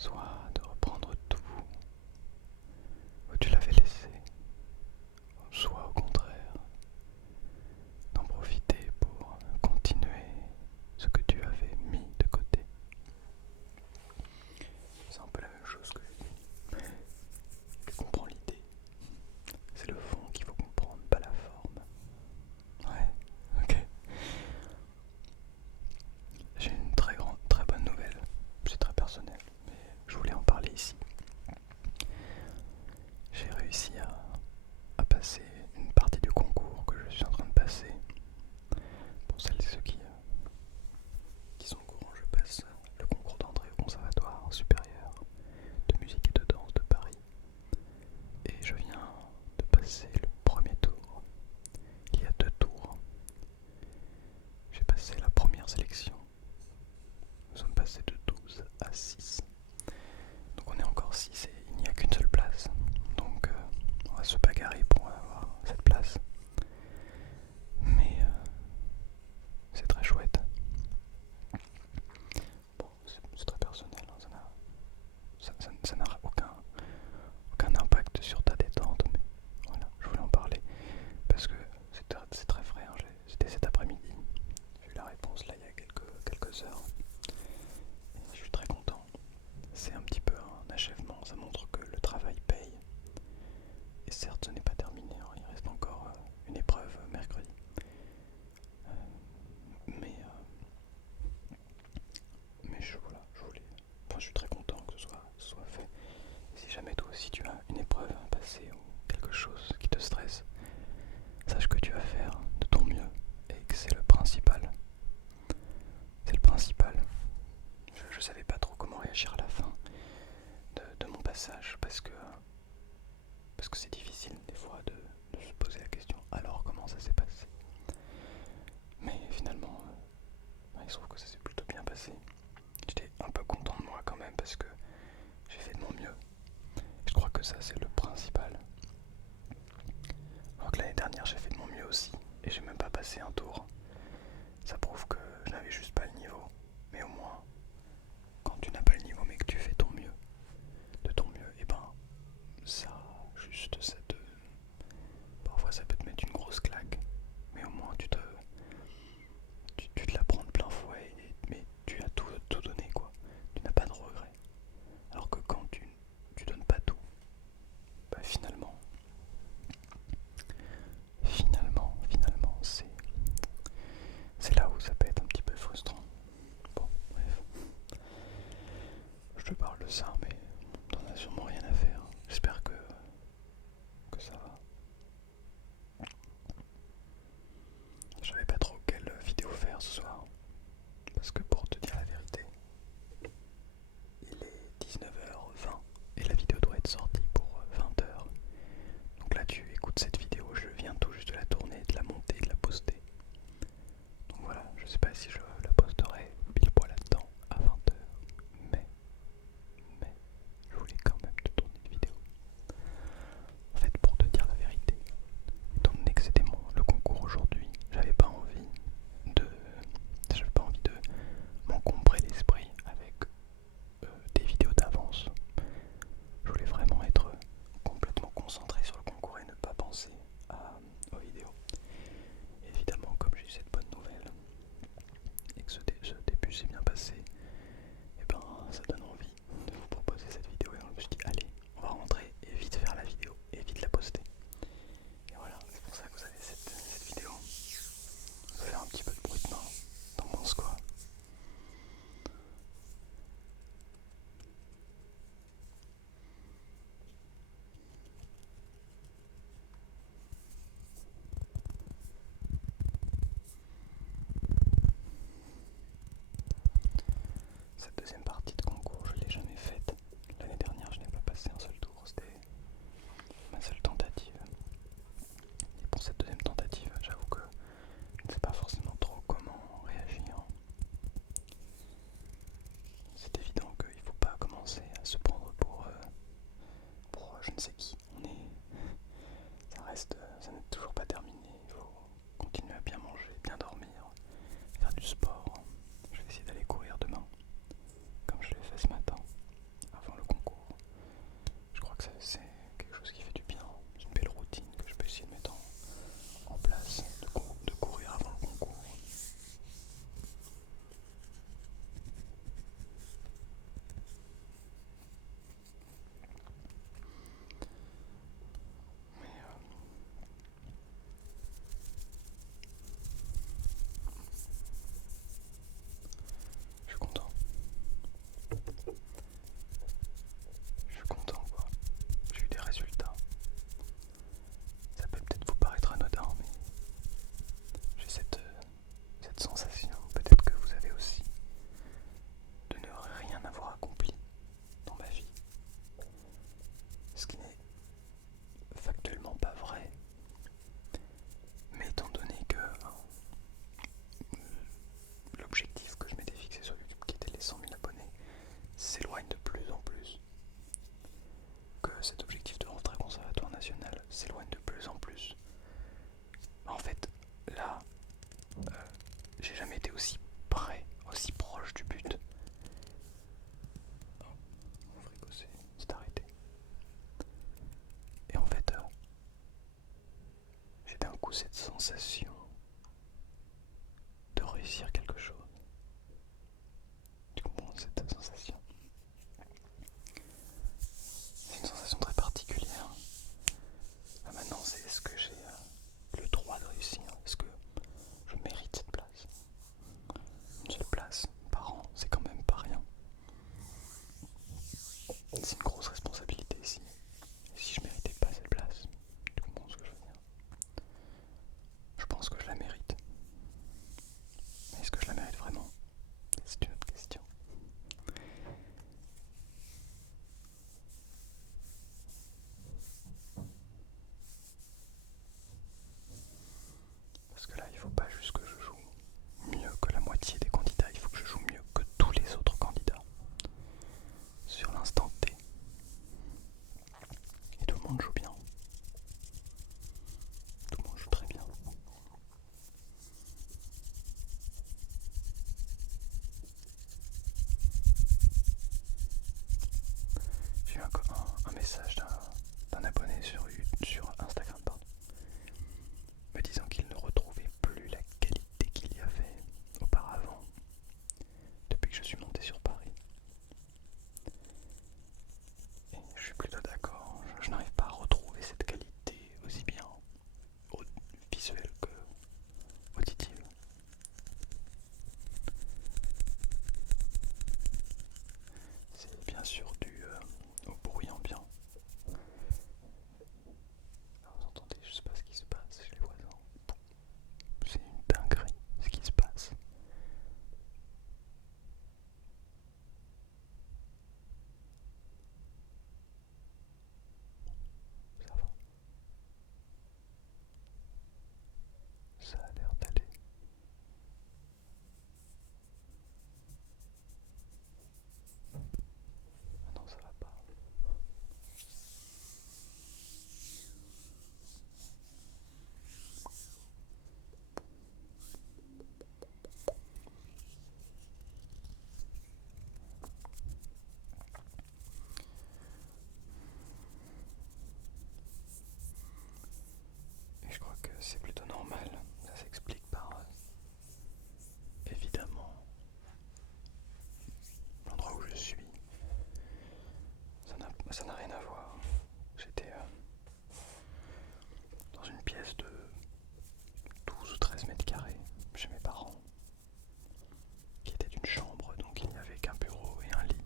soit de reprendre tout où tu l'avais laissé, soit au contraire d'en profiter pour continuer ce que tu avais mis de côté. C'est un peu la même chose que je dis. Tu comprends l'idée. C'est le fond qu'il faut comprendre, pas la forme. Ouais, ok. J'ai une très bonne nouvelle. C'est très personnel, mais je voulais en parler ici. J'ai réussi à passer une partie du concours que je suis en train de passer. Pour celles et ceux qui sont au courant, je passe le concours d'entrée au Conservatoire supérieur de musique et de danse de Paris. Et je viens de passer le premier tour. Il y a 2 tours. J'ai passé la première sélection. Nous sommes passés de 12 à 6. Donc on est encore 6 et il n'y a qu'une seule place. Donc on va se bagarrer pour avoir cette place. Mais c'est très chouette. Bon, c'est très personnel, hein, ça n'a aucun impact sur ta détente, mais voilà, je voulais en parler parce que c'est très frais, hein, c'était cet après-midi, j'ai eu la réponse là il y a quelques heures et je suis très content. C'est un petit peu un achèvement, ça montre que le travail paye et certes ce n'est pas terminé, hein, il reste encore une épreuve mercredi. Mais je suis très content que ce soit fait. Si jamais toi aussi tu as une épreuve à passer ou quelque chose qui te stresse, sache que tu vas faire de ton mieux et que c'est le principal. C'est le principal. Je savais pas trop comment réagir à la fin de mon passage parce que c'est difficile des fois de se poser la question alors comment ça s'est passé. Mais finalement, il se trouve que ça s'est plutôt bien passé. J'étais un peu content de moi quand même parce que j'ai fait de mon mieux. Je crois que ça c'est le principal. Alors que l'année dernière j'ai fait de mon mieux aussi et j'ai même pas passé un tour. Ça prouve que je n'avais juste pas le niveau. Mais au moins, quand tu n'as pas le niveau mais que tu fais de ton mieux, et ben ça juste ça te. Parfois ça peut te mettre une grosse claque. Mais au moins tu te la prends de plein fouet mais tu as tout donné quoi. Tu n'as pas de regrets. Alors que quand tu donnes pas tout, bah finalement, c'est là où ça peut être un petit peu frustrant. Bon, bref. Je te parle de ça, mais t'en as sûrement rien à faire. J'espère que ça va. Je savais pas trop quelle vidéo faire ce soir. Parce que pour te dire la vérité, il est 19h20 et la vidéo doit être sortie pour 20h. Donc là tu écoutes cette vidéo, je viens tout juste de la tourner, de la monter, de la poster. Donc voilà, je sais pas si je la posterai pile poil là-dedans à 20h. Mais je voulais quand même te tourner une vidéo. En fait, pour te dire la vérité, étant donné que c'était le concours aujourd'hui, de, j'avais pas envie de m'encombrer l'esprit avec des vidéos d'avance. Je voulais vraiment être complètement concentré sur le concours et ne pas penser aux vidéos. Évidemment, comme j'ai eu cette bonne nouvelle et que ce début s'est bien passé, et ben ça donne envie de vous proposer cette vidéo. Et je me suis dit, allez, on va rentrer et vite faire la vidéo et vite la poster. Et voilà, c'est pour ça que vous avez cette vidéo. Je vais faire un petit peu de bruit de main. T'en penses quoi? Cette deuxième partie de concours, je ne l'ai jamais faite. L'année dernière, je n'ai pas passé un seul tour. C'était ma seule tentative. Et pour cette deuxième tentative, j'avoue que je ne sais pas forcément trop comment réagir. C'est évident qu'il ne faut pas commencer à se prendre pour je ne sais qui. Ça n'est toujours pas terminé. Il faut continuer à bien manger, bien dormir, faire du sport. Je vais essayer d'aller courir demain. coup cette sensation de réussir quelque chose. Tu comprends cette sensation? C'est une sensation très particulière. Là maintenant c'est est-ce que j'ai le droit de réussir? Est-ce que je mérite cette place? Une seule place par an, c'est quand même pas rien. C'est une grosse responsabilité ici. Et si je méritais pas cette place, tu comprends ce que je veux dire? Je pense que je la mérite. Mais est-ce que je la mérite vraiment? C'est une autre question. Parce que là, il faut pas juste que je joue mieux que la moitié des candidats, il faut que je joue mieux que tous les autres candidats. Sur l'instant T. Et tout le monde joue bien. Tout le monde joue très bien. J'ai eu un message d'un abonné sur Instagram, pardon, me disant qu'il ne retrouvait plus la qualité qu'il y avait auparavant depuis que je suis monté sur Paris. Et je suis plutôt d'accord, je n'arrive pas à retrouver cette qualité aussi bien visuelle que auditive. C'est bien sûr dû au bruit ambiant. Alors, vous entendez, je sais pas ce qui se passe chez les voisins. C'est une dinguerie ce qui se passe. Ça va. Ça a l'air d'aller. Ah non, ça va pas. Et je crois que c'est plutôt normal. Ça s'explique par évidemment l'endroit où je suis. Ça n'a rien à voir. J'étais dans une pièce de 12 ou 13 mètres carrés chez mes parents, qui était une chambre, donc il n'y avait qu'un bureau et un lit.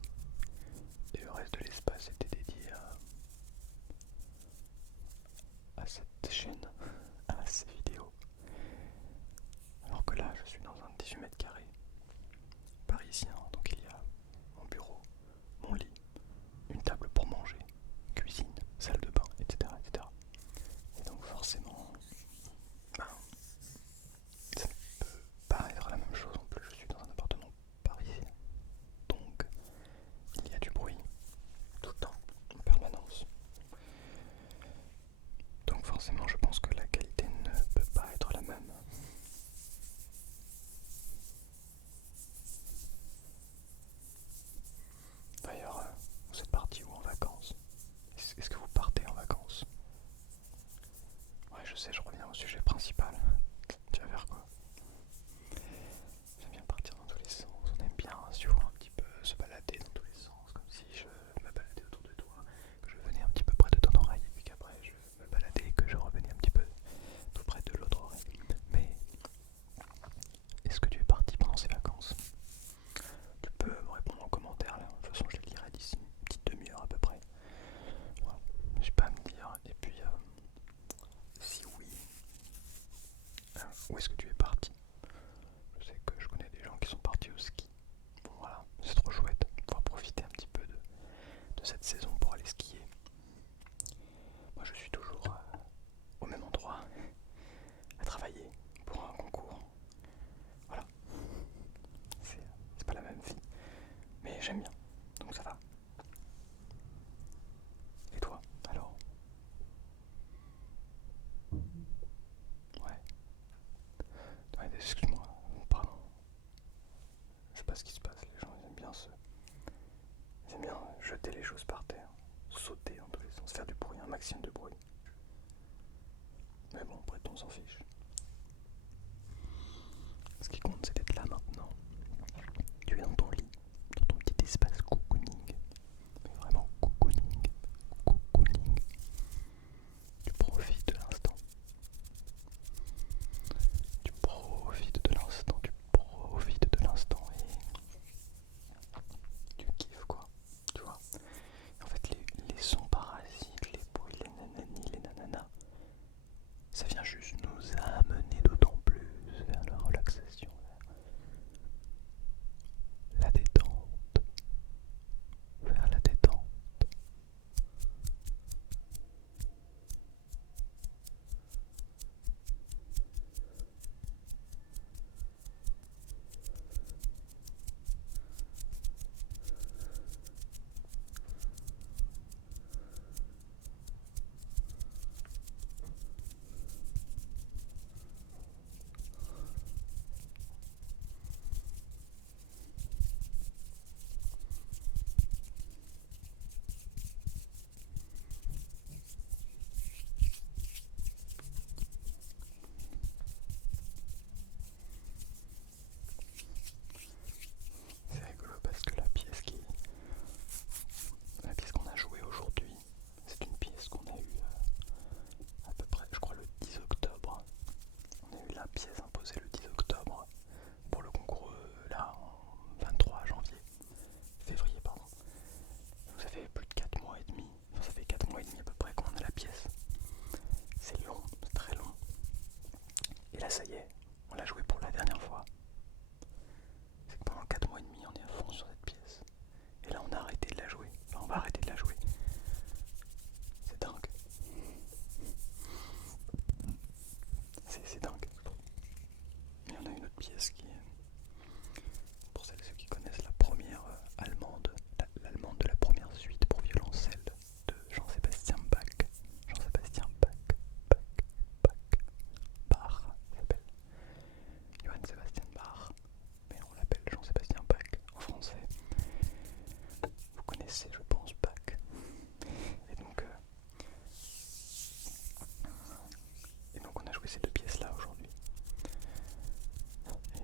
Et le reste de l'espace était dédié à cette chaîne, à ces vidéos. Alors que là, je suis dans un 18 mètres carrés parisien, donc il y a mon bureau, mon lit, une table pour manger, cuisine, salle de bain, etc. etc. Et donc forcément, ben, ça ne peut pas être la même chose en plus, je suis dans un appartement parisien. Donc il y a du bruit tout le temps, en permanence. Donc forcément je pense que la qualité ne peut pas être la même. D'ailleurs, vous êtes parti où en vacances? Est-ce que vous partez en vacances? Ouais, je sais, je reviens au sujet principal. Tu vas faire quoi? J'aime bien partir dans tous les sens. On aime bien suivre un petit peu, se balader dans tous les sens, comme si je me baladais autour de toi, que je venais un petit peu près de ton oreille, et puis qu'après je me baladais et que je revenais un petit peu tout près de l'autre oreille. Mais est-ce que tu es parti pendant ces vacances? Tu peux me répondre en commentaire là. De toute façon, je les lirai d'ici une petite demi-heure à peu près. Voilà. Je sais pas à me dire. Et puis, si oui, où est-ce que tu es parti? Je sais que je connais des gens qui sont partis au ski. Bon voilà, c'est trop chouette de pouvoir profiter un petit peu de cette saison pour aller skier. Moi je suis toujours au même endroit, à travailler pour un concours. Voilà, c'est pas la même vie, mais j'aime bien, donc ça va. Et toi, alors? Ouais, ouais, excuse-moi, pardon. Je sais pas ce qui se passe, les gens ils aiment bien ils aiment bien jeter les choses par terre, sauter dans tous les sens, faire du bruit, un maximum de bruit. Mais bon, après on s'en fiche. Ce qui compte c'est d'être là maintenant. Tu es dans ton lit, dans ton petit espace cocooning. Mais vraiment cocooning. Cocooning. Tu profites de l'instant. Tu profites de l'instant. Tu profites de l'instant et tu kiffes quoi. Tu vois. En fait les sons parasites, les bruits, les nanani, les nananas, ça vient juste nous amener d'autant plus vers la relaxation, la détente, vers la détente. C'est rigolo parce que la pièce qu'on a jouée aujourd'hui, c'est une pièce qu'on a eue à peu près, je crois, le 10 octobre. On a eu la pièce imposée le 10 octobre pour le concours là en 23 janvier, février pardon. Donc ça fait plus de 4 mois et demi, enfin ça fait 4 mois et demi à peu près qu'on a la pièce. C'est long, c'est très long. Et là ça y est, on l'a joué pour la dernière fois. C'est que pendant 4 mois et demi on est à fond sur cette pièce. Et là on a arrêté de la jouer, enfin on va arrêter de la jouer. C'est dingue. C'est dingue. Mais on a une autre pièce qui est, pour celles et ceux qui connaissent la première allemande, l'allemande de la première suite pour violoncelle de Jean-Sébastien Bach. Jean-Sébastien Bach s'appelle. Johann Sebastian Bach. Mais on l'appelle Jean-Sébastien Bach en français. Vous connaissez, je pense, Bach. Et donc on a joué ces deux pièces là aujourd'hui. Et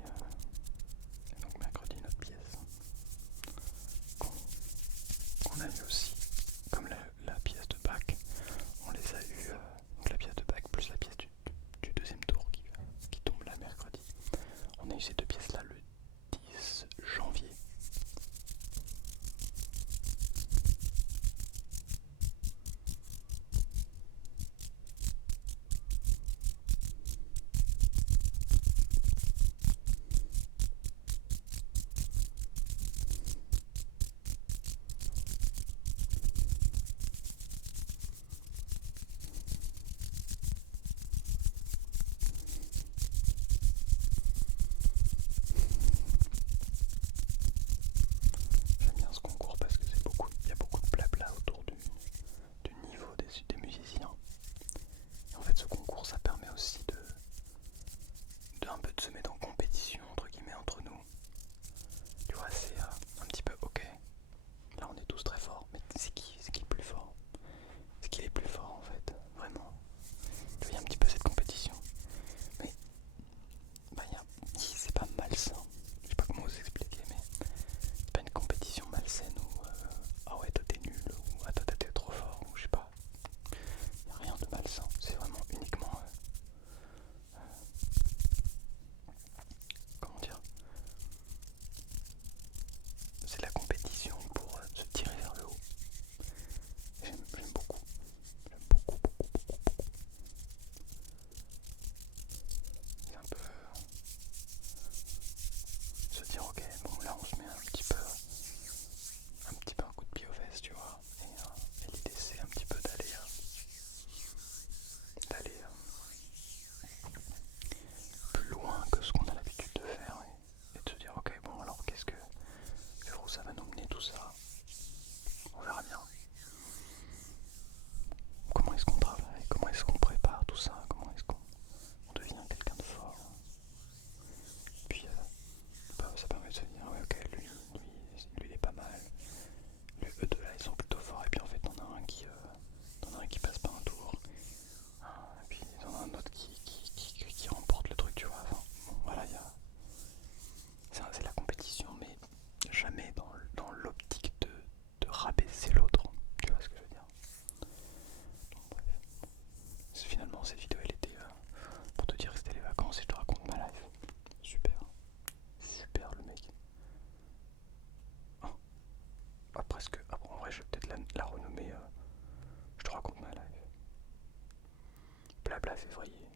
février.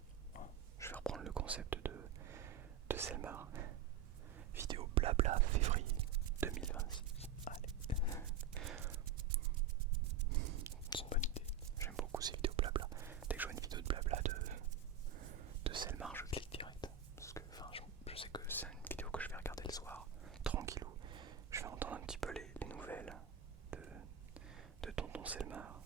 Je vais reprendre le concept de Selmar. Vidéo blabla février 2026. Allez. C'est une bonne idée. J'aime beaucoup ces vidéos blabla. Dès que je vois une vidéo de blabla de Selmar, je clique direct. Parce que je sais que c'est une vidéo que je vais regarder le soir, tranquillou. Je vais entendre un petit peu les nouvelles de Tonton Selmar.